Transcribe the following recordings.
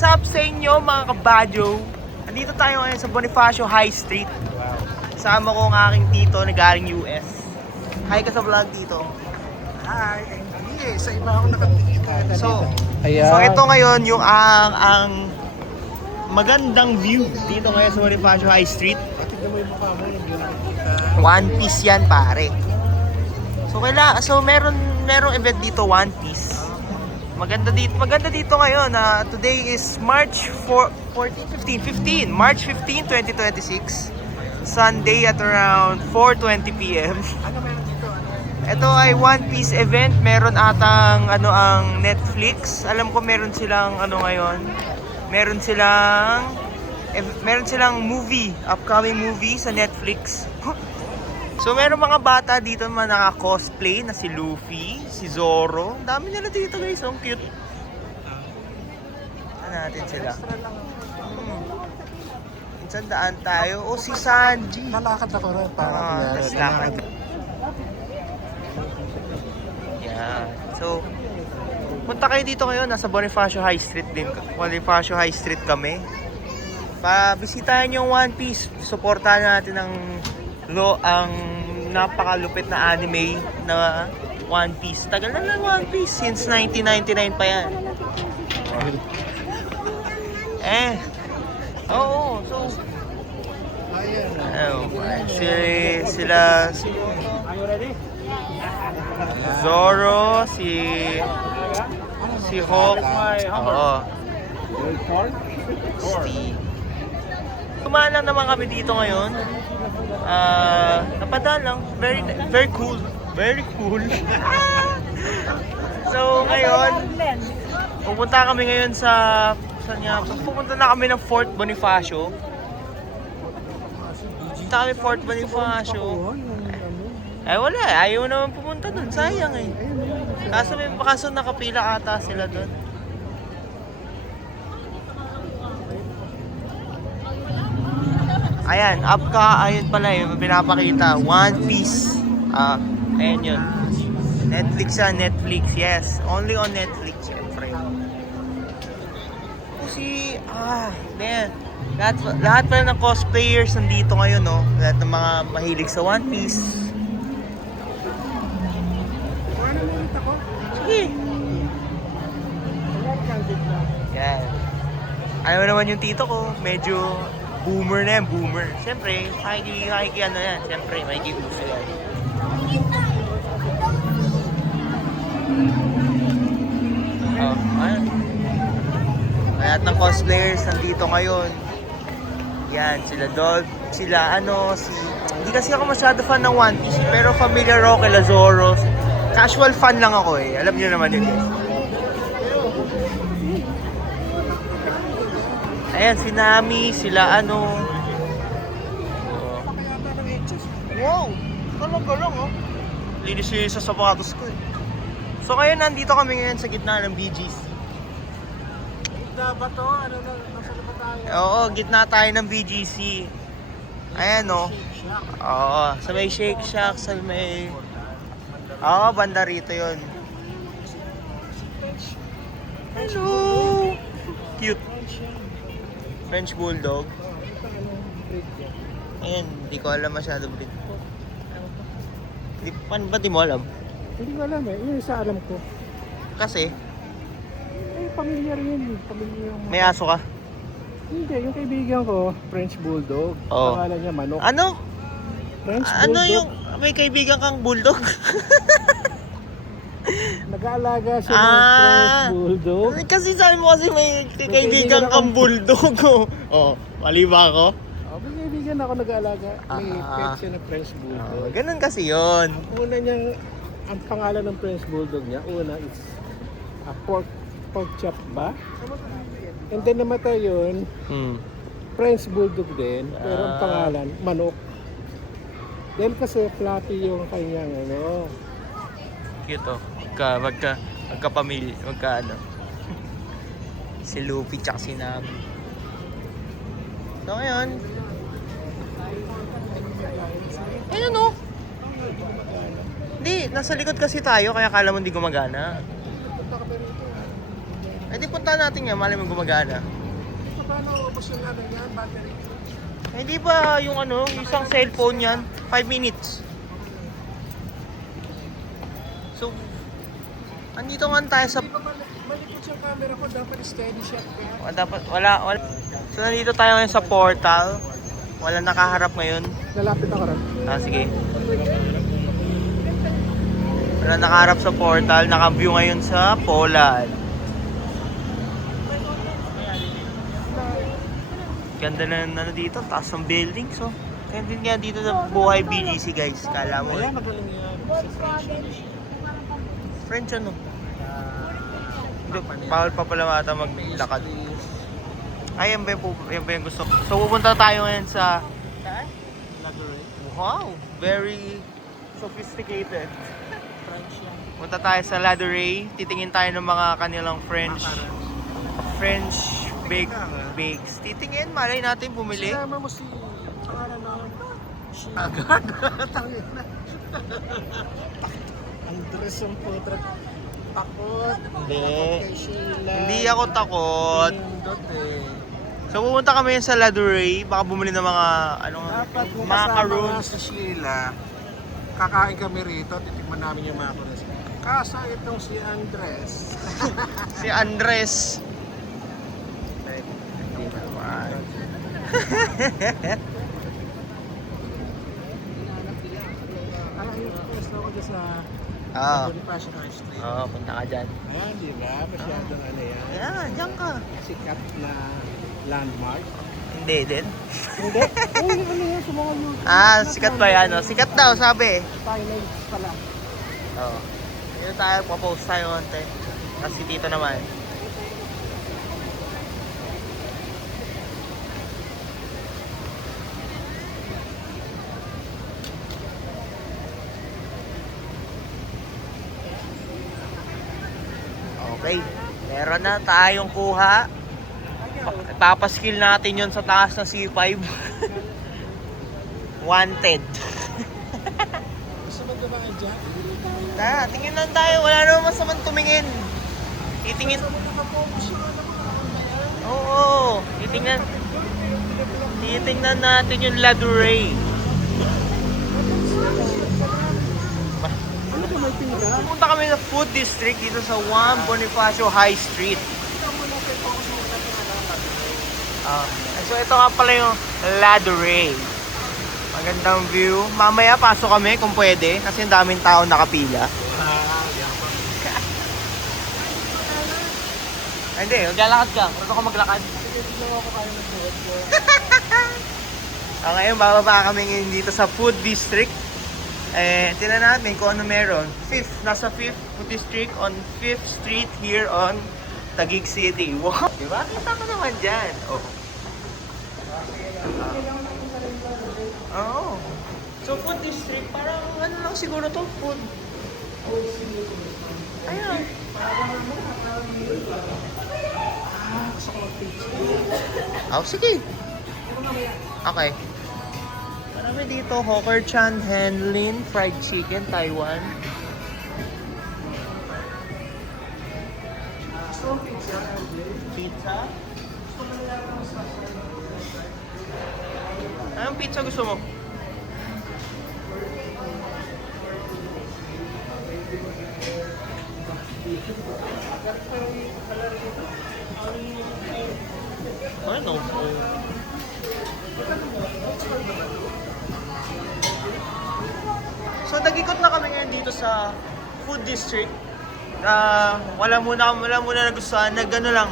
What's up sa inyo mga kabadyo? Andito tayo ngayon sa Bonifacio High Street. Kasama ko ang aking tito na galing US. Hi ka sa vlog dito. Hi, hindi sa iba ako nakatingin. So Ayan. ito ngayon yung ang magandang view dito ngayon sa Bonifacio High Street. Tignan mo yung mukha mo, hindi na nakikita. One Piece yan pare. So merong event dito, One Piece. Maganda dito ngayon. Today is March 15, March 15, 2026. Sunday at around 4:20 PM. Ano meron dito? Ito ay One Piece event. Meron atang ang Netflix. Alam ko meron silang ngayon. Meron silang movie, upcoming movie sa Netflix. So meron mga bata dito na naka-cosplay na si Luffy, si Zoro. Ang dami nila dito guys, ang cute. Ano natin sila? Minsan daan tayo. O si Sanji. Nalakad ako rin para Tas lakad. Yeah. So, punta kayo dito ngayon. Nasa Bonifacio High Street din. Bonifacio High Street kami. Bisitahin yung One Piece. Suportahan natin ang napakalupit na anime na One Piece. Tagal na ng One Piece. Since 1999 pa yan. Oo. So, sila Zoro, si Hawk. Oo. Steve. Kumain lang naman kami dito ngayon. Napadaan lang. Very cool. Very cool. So ngayon, pupunta kami ngayon pupunta na kami ng Fort Bonifacio. Pupunta kami Fort Bonifacio. Wala. Ayaw naman pumunta dun. Sayang eh. Kaso nakapila ata sila dun. Ayan, ayun pala yung pinapakita. One Piece. Ayan yun. Netflix, yes. Only on Netflix, syempre. Man. Lahat pala ng cosplayers nandito ngayon, no? Lahat ng mga mahilig sa One Piece. Sige. Yan. Alam mo naman yung tito ko, medyo boomer na yan, boomer. Siyempre, yan. Siyempre, makikigusto yan. Lahat ng cosplayers nandito ngayon. Yan, hindi kasi ako masyado fan ng One Piece, pero familiar ako kay Zoro. Casual fan lang ako eh. Alam niyo naman yun guys. Ayan, si Nami, Wow! Talaga lang linis sa sapatos ko eh. So ngayon, nandito kami ngayon sa gitna ng BGC. Gitna ba to? Nasa ba tayo? Oo, gitna tayo ng BGC. Ayan Oo, sa may Shake Shack, sa may... Oo, banda rito yun. Hello! Cute. French Bulldog. Ayan, hindi ko alam masyado breed. Ba't di mo alam? Hindi ko alam eh. Yun isa alam ko. Kasi? Familiar yun. May aso ka? Hindi, yung kaibigan ko, French Bulldog. Oo. Pangalan niya Manok. Ano? French Bulldog. May kaibigan kang bulldog? Nag-aalaga siya ng French Bulldog. Kasi sabi mo kasi may kaibigan kang bulldog. Mali ba ako? May kaibigan ako nag-aalaga. May pet siya ng French Bulldog. Ganun kasi yun. Ang pangalan ng French Bulldog niya, is pork chop ba? And then namatay yun, French Bulldog din, pero ang pangalan, Manok. Then kasi fluffy yung kanyang Cute magka si Luffy tsaka si Nami. So ngayon, ayun Hindi, nasa likod kasi tayo kaya kala mo hindi gumagana. Eh di punta natin yan, malay mo gumagana. Paano ubos yung ano yan, battery? Eh, hindi ba yung ano, yung isang cellphone yan? 5 minutes. So, andito nga tayo sa... Hindi ba malikot yung camera ko, dapat steady shot ka. Wala. So, nandito tayo ngayon sa portal. Wala nakaharap ngayon. Lalapit ako rin. Sige. Wala nakaharap sa portal. Naka-view ngayon sa Poland. Ganda na ano dito. Taas ng building. So, kaya din nga dito sa buhay BGC guys. Kala mo eh. Ayan, magaling yan. French ano? Hindi, bawal pa pala mata maglakad. Ay, yan ba yung gusto ko. So, pupunta tayo ngayon sa... Wow! Very sophisticated. Punta tayo sa Ladurée. Titingin tayo ng mga kanilang French bakes. Titingin, malay natin bumili. Sinama mo si... Pangalan na... Agad. Tangin na. Andres ang putra. Takot. Hindi ako takot. Nindot eh. So pupunta kami sa Ladurée, baka bumili ng mga Dapat kung macaroons. kasama nga si Sheila, kakain kami rito, titikman namin yung macaroons. Kaso itong si Andres. Si Andres. Hindi naman. Ayun, pwesto ako dyan sa Bonifacio High Street. Punta ka dyan. Ayan, di ba? Masyadong ano yan. Ayan, dyan ka. Sikat na landmark. Hindi din. Hindi? Uy, ano yan sa mga YouTube? Sikat ba yan? Sikat daw, sabi. Finance pala. Oo. Dito tayo, papost tayo konti. Kasi dito naman. Okay, meron na tayong kuha. Papaskill natin yon sa taas ng C5. Wanted. Gusto mo dumaan dyan? Tingin lang tayo. Wala naman masamang tumingin. Titingin. Oo, titingnan natin yung Ladurée. Ano ba may pinga? Pumunta kami sa food district dito sa Juan Bonifacio High Street. So ito nga pala yung Ladurée. Magandang view. Mamaya pasok kami kung pwede kasi ang daming tao nakapila. Hindi, maglalakad ka. Gusto ko maglakad. Ngayon, bababa kami ngayon dito sa food district. Tingnan natin kung ano meron. Nasa 5th food district on 5th Street here on Taguig City. Wow! Diba? Kita ko naman dyan. So food district, parang ano lang siguro to, food. Ayan. Sige. Okay. Marami dito, Hawker Chan, Henlin, fried chicken, Taiwan. Pizza? Anong pizza gusto mo? Ano? So nag-ikot na kami ngayon dito sa food district. Wala muna nagustuhan. Nag-ano lang,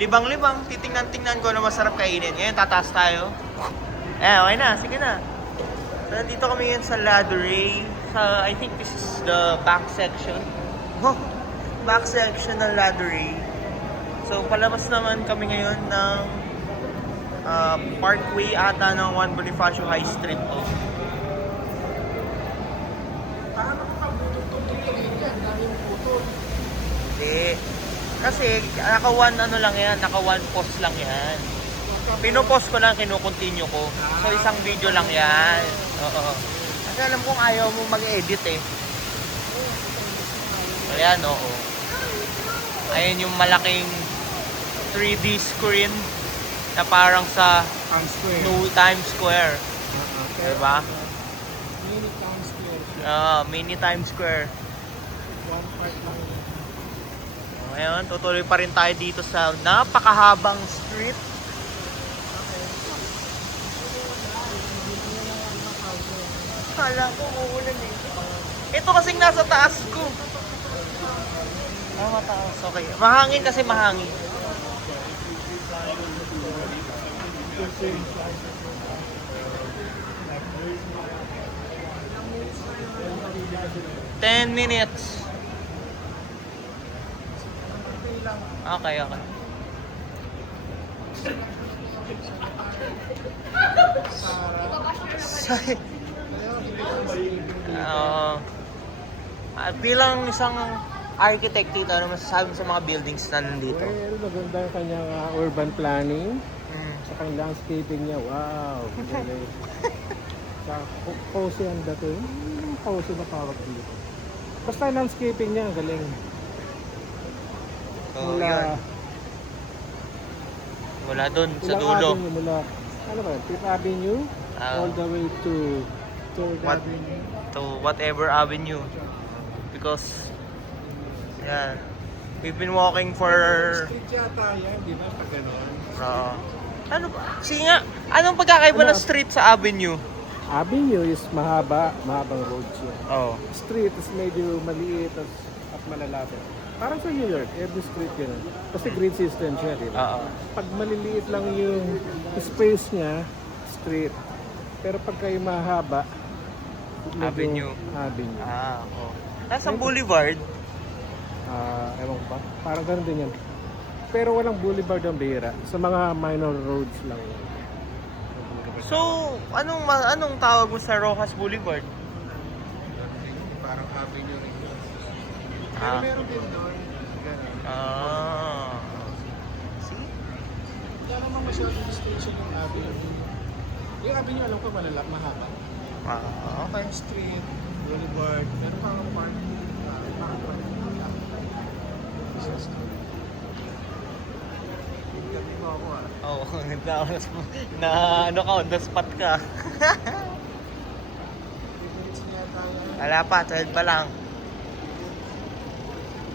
libang-libang. Titingnan-tingnan ko na masarap kainin. Ngayon tataas tayo. Okay na, sige na. So nandito kami ngayon sa Ladurée. I think this is the back section. Back section ng Ladurée. So palabas naman kami ngayon ng Parkway ata ng Juan Bonifacio High Street. Hindi. Kasi naka-one ano lang yan, naka-one post lang yan. Pinopost ko lang, kinukontinue ko. So isang video lang yan. Oo. Kasi alam kong ayaw mo mag-edit eh. Ayan, oo. Ayan yung malaking 3D screen na parang sa Ang square. New Times Square. Diba? Mini town square. Mini Times Square. One part lang yun. Ngayon, tutuloy pa rin tayo dito sa napakahabang street. Kala ko uulan eh. Ito kasing nasa taas ko. Mataas. Okay. Mahangin kasi mahangin. Kasi 10 minutes. Okay, okay. Say, bilang isang architect dito, ano masasabi mo sa mga buildings na nandito? well, maganda yung kanyang urban planning. Mm. Sa kanyang landscaping niya, wow! Galing. Sa cozy ang dating. Cozy na tawag dito. Basta landscaping niya, ang galing. So, yun. Mula dun sa Ilang dulo. avenue mula, ano ba, Fifth Avenue, all the way to Third What? Avenue. To whatever avenue. Because, yeah, we've been walking for... Street yata yan, di ba? Pag gano'n. Ano ba? Sige nga, anong pagkakaiba Ano? ng street sa avenue? Avenue is mahabang road siya. Oh. Street is medyo maliit at malalapit. Parang sa New York, every street yun. Kasi grid system siya, di ba? Oo. Pag maliliit lang yung space niya, street. Pero pagka yung mahaba, medyo Avenue. Avenue. Oo. Nasa boulevard. Ewan ko pa. Parang ganun din yan. Pero walang boulevard ang bihira. Sa mga minor roads lang yan. So, anong tawag mo sa Rojas Boulevard? Parang avenue rin yun. Pero Ah. meron din doon. Ganun. See? Wala naman masyadong station ng avenue. Yung avenue alam ko mahaba. Okay. Street, boulevard, meron pang park. Gabi mo ako Oo, na ano ka, on the spot ka. minutes niya tayo. Wala pa, 12 pa lang.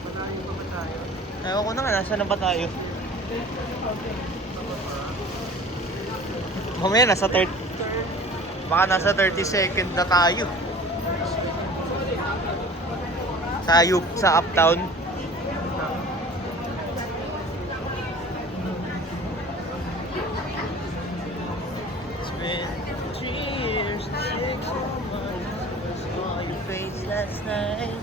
Panahin pa ba tayo? Ayaw ko na nga, nasa na ba tayo? Mamaya, nasa 30. Baka nasa 30 second na tayo. Tayo sa Uptown. It's been 3 years since someone saw your face last night.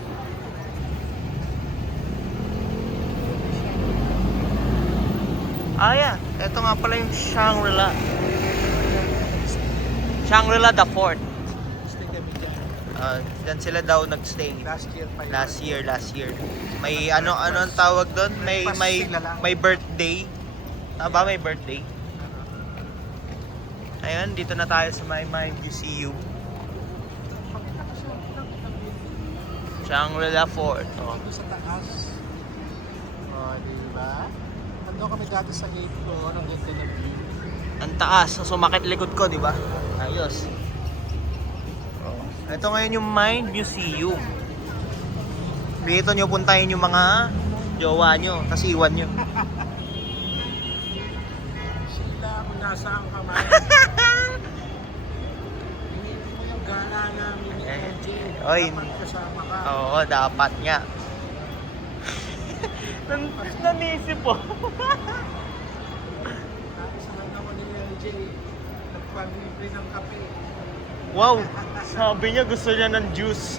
Ah, yeah. Ito nga pala yung Shangri-La. Shangri-La the Fort. Stay kami dyan. Diyan sila daw nagstay. Last year pa yun. Last year. May ano ang tawag doon? May birthday. Ba may birthday? Ayun, dito na tayo sa My Mind Museum. Shangri-La Fort. Oh. Dito sa taas. Diba? Nandun kami dati sa 8th floor. Ang ganda ng view. Ang taas, sumakit likod ko, di ba? Ayos. Ito ngayon yung Mind Museum. Dito nyo puntahin yung mga jowa nyo, tas iwan nyo. Sila kung nasaan ka man. Hindi mo yung gala namin ni LJ. Oy. Dapat kasama ka. Oo, dapat nga. Nanisip po. Nakisahan ako ni LJ. Nagpalibre ng kape. Wow, sabi niya gusto niya ng juice.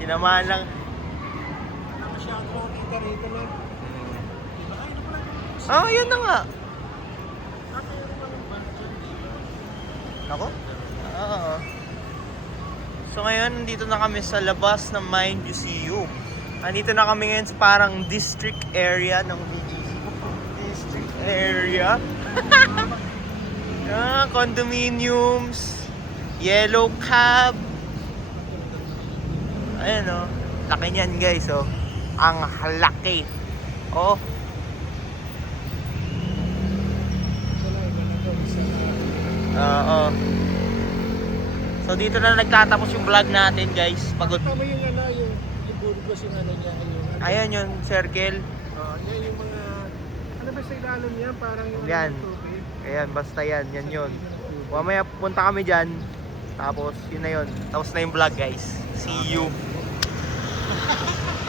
Sinamahan lang. Wala masyado nakita rito na. Diba? Ay, ano pala? Ah, yan na nga. Mayroon pa ng band dyan. Ako? Oo. So ngayon, nandito na kami sa labas ng Mind Museum. Nandito na kami ngayon sa parang district area ng BGC. District area? Condominiums, yellow cab. Ayan o, laki niyan guys oh. Ang laki. Oo. Oo. So dito na nagtatapos yung vlog natin, guys. Pagod. Tama yung yung Burgos yung niya. Ayun yung circle. Yan yung mga, ano ba sa ilalim niya? Parang yung Yan. Ayan, basta yan. Yan yun. Mamaya punta kami dyan. Tapos yun na yun. Tapos na yung vlog, guys. See you.